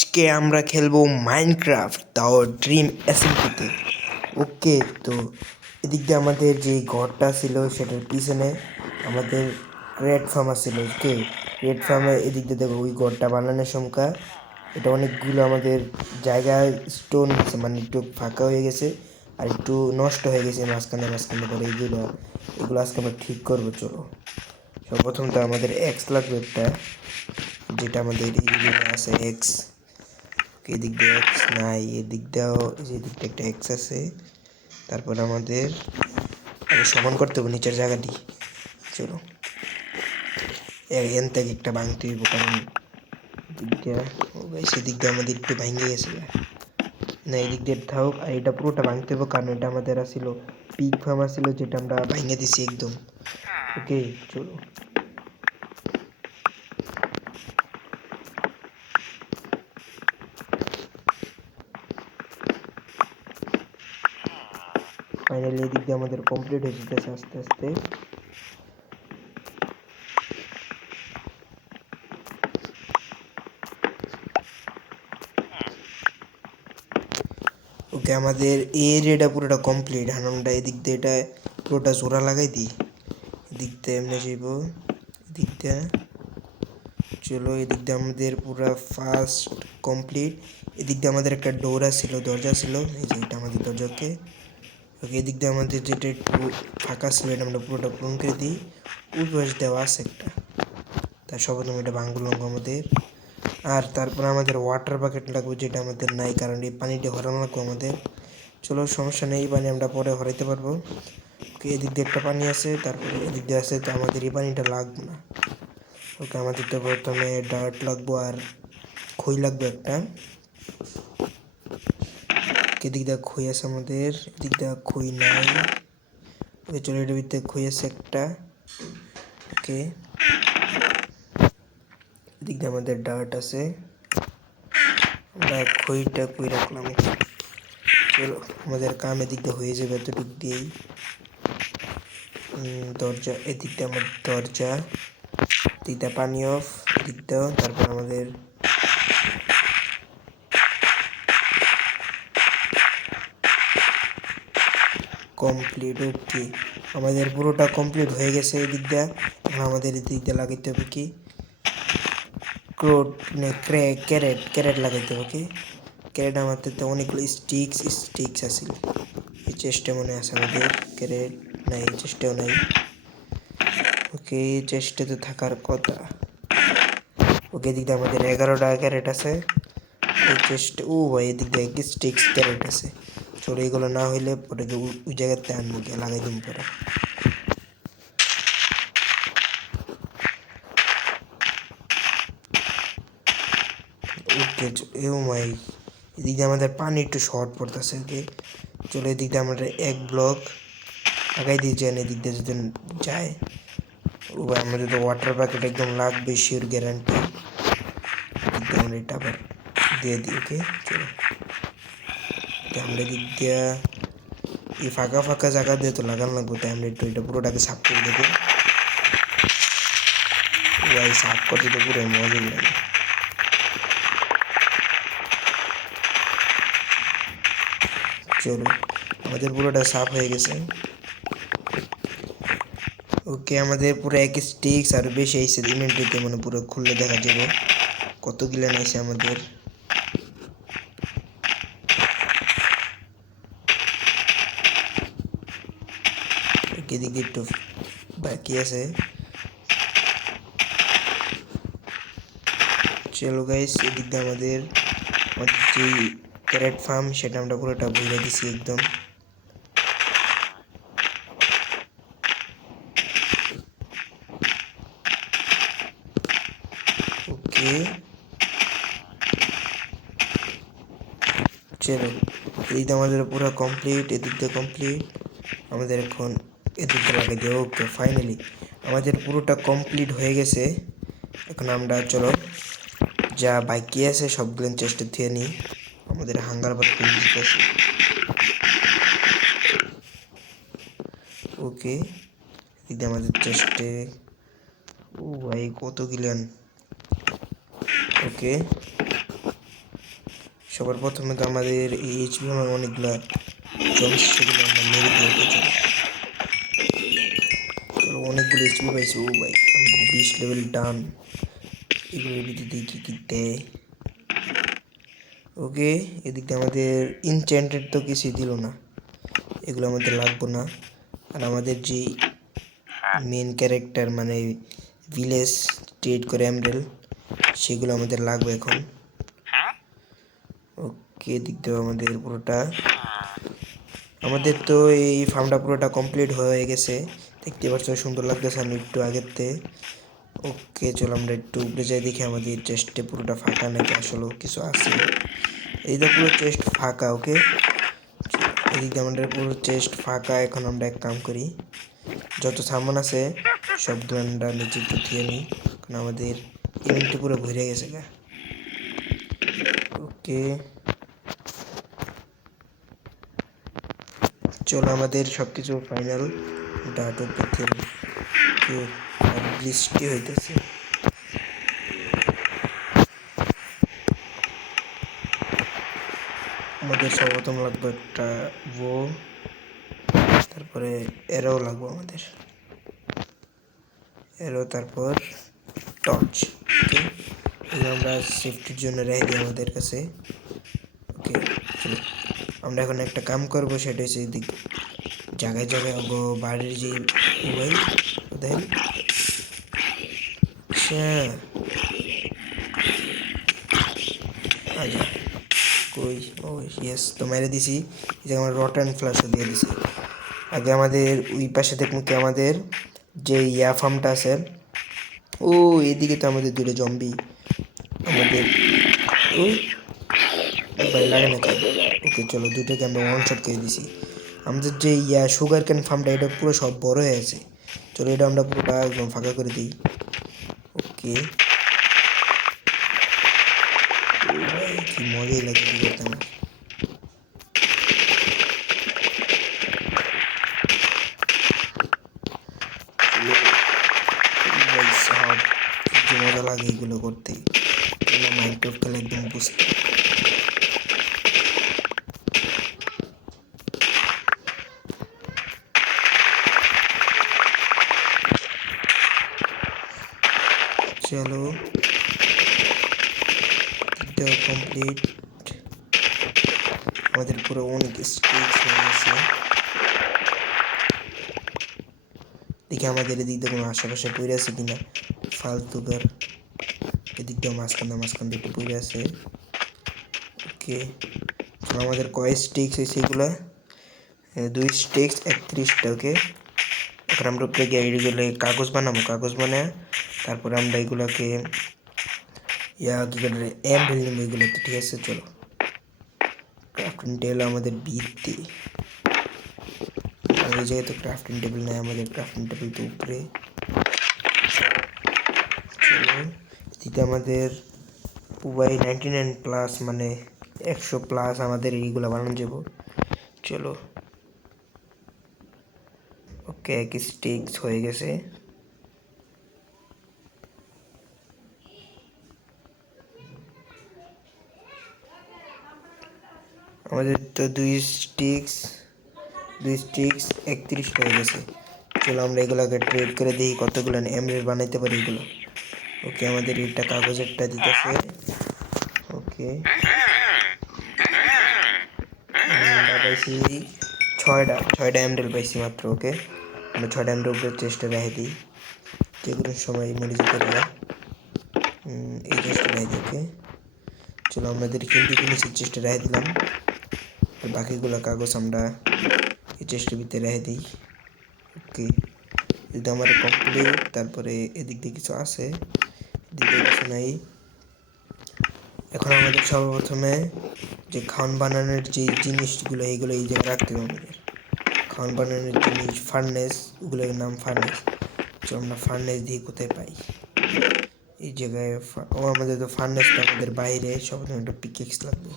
আজকে আমরা খেলবো মাইনক্রাফট, তাও ড্রিম এসএমপিতে। ওকে, তো এদিক দিয়ে আমাদের যে ঘরটা ছিল সেটার পিছনে আমাদের ক্রেট ফার্ম ছিল। ওকে, ক্রেট ফার্মে এদিক দিয়ে দেখো ওই ঘরটা বানানোর সংখ্যা এটা অনেকগুলো আমাদের জায়গায় স্টোন হয়েছে, মানে একটু ফাঁকা হয়ে গেছে আর একটু নষ্ট হয়ে গেছে মাঝখানে মাঝখানে করে। এগুলো আজকে আমরা ঠিক করবো। চলো, সর্বপ্রথম তো আমাদের এক্স লাগবে একটা, যেটা আমাদের ইউনিয়নে আছে এক্স। এদিক দিয়ে এক্স নাই, এদিক দিয়েও যে দিকটা একটা এক্স আছে। তারপর আমাদের সমান করতে হবে নিচের জায়গাটি। চলো, এন থেকে একটা ভাঙতে হইব, কারণ দিক দিয়ে সেদিক দিয়ে আমাদের একটু ভাঙে গেছে না, এদিক দিয়ে থাকুক। আর এটা পুরোটা ভাঙতে হইব, কারণ এটা আমাদের আসছিল পিগ ফার্ম আসছিল, যেটা আমরা ভাঙে দিছি একদম। ওকে, চলো। ফাইনালি এদিক দিয়ে আমাদের কমপ্লিট হয়ে যেতেছে আস্তে আস্তে। ওকে, আমাদের এই এরিয়াটা পুরোটা কমপ্লিট। আমরা এদিক দিয়ে এটা পুরোটা জোড়া লাগাই দিই। এদিক দিয়ে এমনি যাইব, এদিক দিয়ে। চলো, এদিক দিয়ে আমাদের পুরো ফার্স্ট কমপ্লিট। এদিক দিয়ে আমাদের একটা দরজা ছিল, এই যে এটা আমাদের দরজাকে। ওকে, এদিক দিয়ে আমাদের যেটা একটু ফাঁকা ছিল এটা আমরা পুরোটা পূরণ করে দিই। ওই পাশ দেওয়া আছে একটা, তার সর্বপ্রথম এটা ভাঙগুলো আমাদের। আর তারপরে আমাদের ওয়াটার বাকেট লাগবে, যেটা আমাদের নাই, কারণ এই পানিটা হরানো লাগবে আমাদের। চলো, সমস্যা নেই, এই পানি আমরা পরে হরাইতে পারবো। ওকে, এদিক দিয়ে একটা পানি আছে, তারপরে এদিক দিয়ে আছে, তো আমাদের এই পানিটা লাগবে না। ওকে, আমাদের তো প্রথমে ডার্ট লাগবো আর খই লাগবে একটা। এদিক দিয়ে খই আছে আমাদের, এদিক দিয়ে খই নাই। ওকে, চলো, এটার ভিতরে খই আছে একটা। ওকে, এদিক দিয়ে আমাদের ডার্ট আছে, আমরা খইটা কই রাখলাম। চলো, আমাদের কাম এদিক দিয়ে হয়ে যাবে এতটুক দিয়েই। দরজা এদিক দিয়ে আমার দরজা, এদিক দিয়ে পানি অফ, এদিক দিয়েও। তারপর আমাদের কমপ্লিট। ওকে, আমাদের পুরোটা কমপ্লিট হয়ে গেছে এদিক দিয়ে। এখন আমাদের এদিক দিয়ে লাগাইতে হবে কি ক্যারেট ক্যারেট লাগাইতে হবে। ওকে, ক্যারেট আমাদের তো অনেকগুলো স্টিক্স আছে। এই চেষ্টা মনে আছে আমাদের ক্যারেট নাই, এই চেষ্টাও নাই। ওকে, এই চেষ্টাতে থাকার কথা। ওকে, এদিক দিয়ে আমাদের 11টা ক্যারেট আছে। এই চেষ্টা, ও ভাই, এদিক দিয়ে স্টিক্স ক্যারেট আছে। চলো, এগুলো না হইলে পরে ওই জায়গাতে আনবো গিয়ে লাগাই দিন পরে। ওকে, ও মাই, এদিক দিয়ে আমাদের পানি একটু শর্ট পড়তেছে। ওকে, চলো, এদিক দিয়ে আমরা এক ব্লক লাগাই দিয়ে যান, এদিক দিয়ে যদি যায়। ও ভাই, আমাদের তো ওয়াটার বাকেট একদম লাগবে, শিওর গ্যারান্টি। এদিক দিয়ে আমরা এটা আবার দিয়ে দিই। ওকে, চলো, আমরা এদিক দিয়ে এই ফাঁকা ফাঁকা জায়গা দিয়ে তো লাগানো লাগবে, তাই আমরা একটু এটা পুরোটাকে সাফ করে দেবো। ভাই, সাফ করতে তো পুরো মজাই লাগে। চলো, আমাদের পুরোটা সাফ হয়ে গেছে। ওকে, আমাদের পুরো এক স্টিক্স আর বেশি আইসে ইনভেন্টরিতে, মানে পুরো খুললে দেখা যাবে কত গিলান আইসে আমাদের। এদিকে একটু বাকি আছে। চলো গাইস, এদিক দিয়ে আমাদের যে ক্যারেট ফার্ম সেটা আমরা পুরোটা ভরে দিছি একদম। ওকে, চলো, এদিক দিয়ে আমাদের পুরো কমপ্লিট, এদিক দিয়ে কমপ্লিট। আমাদের এখন এদিক দিয়ে লাগাই দিই। ওকে, ফাইনালি আমাদের পুরোটা কমপ্লিট হয়ে গেছে। এখন আমরা চলো যা বাকি আছে সবগুলো চেষ্টা ধুয়ে নিই। আমাদের হাঙ্গার বাদ করে দিতেছে। ওকে, এদিকে আমাদের চেস্টে, ও ভাই, কত গিলান। ওকে, সবার প্রথমে তো আমাদের এই এইচপি আমার অনেকগুলা জমস, সেগুলো আমরা মেরে দিয়ে চলো। চলো অনেকগুলো এইচপি পাইছি। ও ভাই আমাদের 20 লেভেল ডান। এগুলোর ভিতরে দিয়ে কী দেয়। ওকে, এদিক দিয়ে আমাদের ইনচ্যান্টেড তো কিছুই দিল না, এগুলো আমাদের লাগবো না। আর আমাদের যে মেন ক্যারেক্টার মানে ভিলেজ ট্রেড করে এমরেল, সেগুলো আমাদের লাগবে এখন। ওকে, এদিক দিয়ে আমাদের পুরোটা, আমাদের তো এই ফার্মটা পুরোটা কমপ্লিট হয়ে গেছে, দেখতে পাচ্ছ সুন্দর লাগতেছে আমি একটু আগের থেকে। ওকে চলো আমরা একটু উপরে যাই, দেখি আমাদের চেস্টে পুরোটা ফাঁকা নাকি আসলেও কিছু আছে। এই তো পুরো চেস্ট ফাঁকা। ওকে, এদিকে আমাদের পুরো চেস্ট ফাঁকা। এখন আমরা এক কাম করি, যত সামান আছে সবগুলো আমরা নিচে একটু ধুয়ে নিই, কারণ আমাদের ইভেন্টটি পুরো ঘুরে গেছে গা। ওকে চলো আমাদের সব কিছু ফাইনাল ডাটা পেতে। ওকে, আর বৃষ্টি হইতেছে। আমাদের সর্বপ্রথম লাগবে একটা বো, তারপরে এরো লাগবে আমাদের এরো, তারপর টর্চ। ওকে, এগুলো আমরা সেফটির জন্য রেখে দিই আমাদের কাছে। ওকে চলো আমরা এখন একটা কাম করবো, সেটা হচ্ছে এদিক জায়গায় জায়গায় বাড়ির যে মোবাইল ওদের। আচ্ছা আচ্ছা কই, ও ইয়েস, তো মেরে দিছি। এই যে আমার রটান ফ্ল্যাশও দিয়ে দিছি। আগে আমাদের ওই পাশে দেখুন কি আমাদের যে ইয়া ফার্মটা আছে, ও এদিকে তো আমাদের দুটো জম্বি আমাদের। ওই ভাই লাগে না কেন। ওকে চলো দুটোকে আমরা ওয়ান শট করে দিছি। আমাদের যে ইয়া সুগার ক্যান ফার্মটা, এটা পুরো সব বড় হয়ে আছে। চলো এটা আমরা পুরোটা একদম ফাঁকা করে দিই। ওকে ভাই কি মজাই লাগে করতে আমার। যে মজা লাগে এগুলো করতে, মাইনক্রাফট খেলে একদম বুঝতে। চলো কমপ্লিট, আমাদের পুরো অনেক স্টেজ হয়ে গেছে। দেখি আমাদের এদিক দিয়ে কোনো আশেপাশে পড়ে আছে কিনা ফালতুকার। এদিক দিয়ে মাঝখান দিয়ে একটু পড়ে আছে। ওকে আমাদের কয় স্টিক্স হয়েছে এগুলো, 2 স্টিক্স 31টা। ওকে এখন আমরা উপরে গিয়ে এগুলো কাগজ বানাবো, কাগজ বানায় তারপরে আমরা এগুলোকে ইয়া কী করে এমরেল নেবো এগুলোতে। ঠিক আছে চলো, ক্রাফটিং টেবিল আমাদের ভিত্তি। ওই জায়গায় তো ক্রাফটিং টেবিল নেই, আমাদের ক্রাফটিং টেবিল তো উপরে। চলো এদিকে আমাদের পুবাই 99+ মানে 100+ আমাদের এইগুলো বানানো যাবো। চলো ওকে এক স্টিক্স হয়ে গেছে। আমাদের তো 2 স্টিক্স 31টা হয়ে গেছে। চলো আমরা এগুলোকে ট্রেড করে দিই, কতগুলো এমরেল বানাইতে পারি এগুলো। ওকে আমাদের এটা কাগজেরটা দিতেছে। ওকে আমরা পাইছি 6টা এমরেল পাইছি মাত্র। ওকে আমরা 6টা এমরেল উপরে চেষ্টা রেখে দিই, যে কোনো সময় মরে যেতে পারে। এই চেষ্টা রেখে দিই। ওকে চলো আমাদের কিন্তু নিচের চেষ্টা রেখে দিলাম, আর বাকিগুলো কাগজ আমরা এই চেষ্টার ভিতরে রেখে দিই। ওকে যদি আমার কমপ্লিট, তারপরে এদিক দিয়ে কিছু আছে, এদিক দিয়ে কিছু নাই। এখন আমাদের সর্বপ্রথমে যে খাওয়ান বানানোর যে জিনিসগুলো এইগুলো এই জায়গায় রাখতে হবে। আমাদের খাওয়ান বানানোর জিনিস ফার্নেস, ওগুলোর নাম ফার্নেস। তো আমরা ফার্নেস দিয়ে কোথায় পাই, এই জায়গায়। ও আমাদের তো ফার্নেসটা আমাদের বাইরে, সর্বপ্রথম একটা পিকেক্স লাগবে।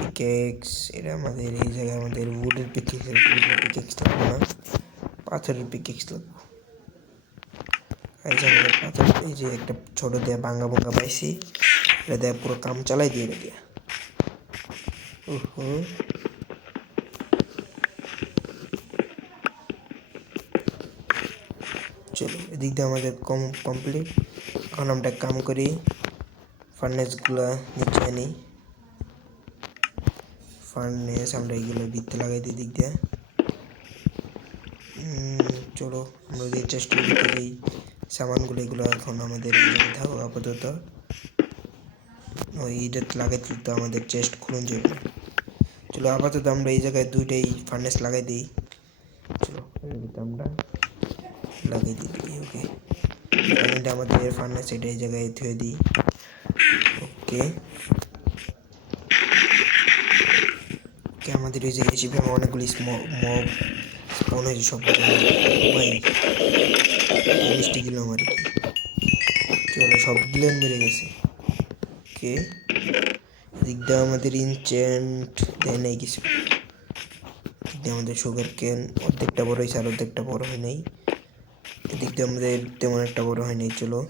পিকেক্স এটা আমাদের এই জায়গায়, আমাদের উডের পিকেক্স লাগবে না, পাথরের পিকেক্স লাগবে। এই যে আমাদের পাথর, এই যে একটা ছোটো দিয়ে ভাঙ্গা পাইছি, এটা দিয়ে পুরো কাম চালাই দিয়ে এটা দিয়ে। ওহো, চলো এদিক দিয়ে আমাদের কমপ্লিট। এখন আমরা এক কাম করি, ফার্নেসগুলো নিচে আনি। ফার্নেস আমরা এইগুলো ভিত্তি লাগাই দিই দিক দিয়ে। চলো আমরা ওই চেষ্টা করি এই সামানগুলো, এগুলো এখন আমাদের থাকো আপাতত। ওই ইটাতে লাগাইতে তো আমাদের চেস্ট খুলুন যাবে। চলো আপাতত আমরা এই জায়গায় দুইটাই ফার্নেস লাগাই দিই। চলো আমরা লাগিয়ে দিই। ওকে, এটা আমাদের ফার্নেস, এটা এই জায়গায় থুয়ে দিই। ওকে, আমাদের এই জায়গায় শিপে অনেকগুলি মব স্পন হয়েছে সব। ভাই মিষ্টি দিলাম আর কি। চলো সবগুলো মেরে গেছে। ওকে, এদিক দিয়ে আমাদের ইনচেন্ট দেয় নাই কিছু। এদিক দিয়ে আমাদের সুগার কেন অর্ধেকটা বড় হয়েছে, আর অর্ধেকটা বড় হয় নাই। এদিক দিয়ে আমাদের তেমন একটা বড় হয় নাই। চলো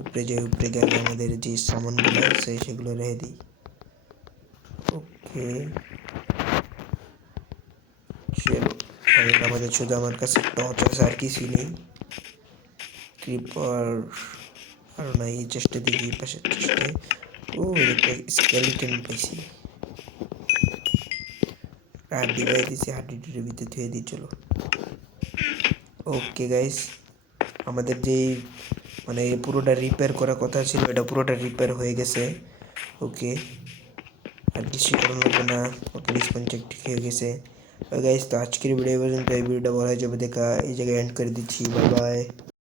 উপরে গেলে আমাদের যে সামানগুলো আছে সেগুলো রেখে দিই। ওকে, চলো আমাদের শুধু আমার কাছে টর্চ আছে, আর কিছুই নেই। ক্রিপার আর নাই, এই চেষ্টা দেখি পাশের চেষ্টায়। ও একটা স্কেলিটন পাইছি, হাড্ডি গায়ে দিয়েছি, হাড্ডিটির ভিতরে থুয়ে দিই। চলো ওকে গাইস, আমাদের যেই মানে পুরোটা রিপেয়ার করার কথা ছিল এটা পুরোটা রিপেয়ার হয়ে গেছে। ওকে, আর কিছু করানো লাগবে না। ওকে, রিসপন্স চেক ঠিক হয়ে গেছে। গাইস তো আজকের ভিডিও পর্যন্ত, এই ভিডিওটা বলা হয়ে যাবে দেখা এই জায়গায় এন্ড করে দিচ্ছি। Bye bye.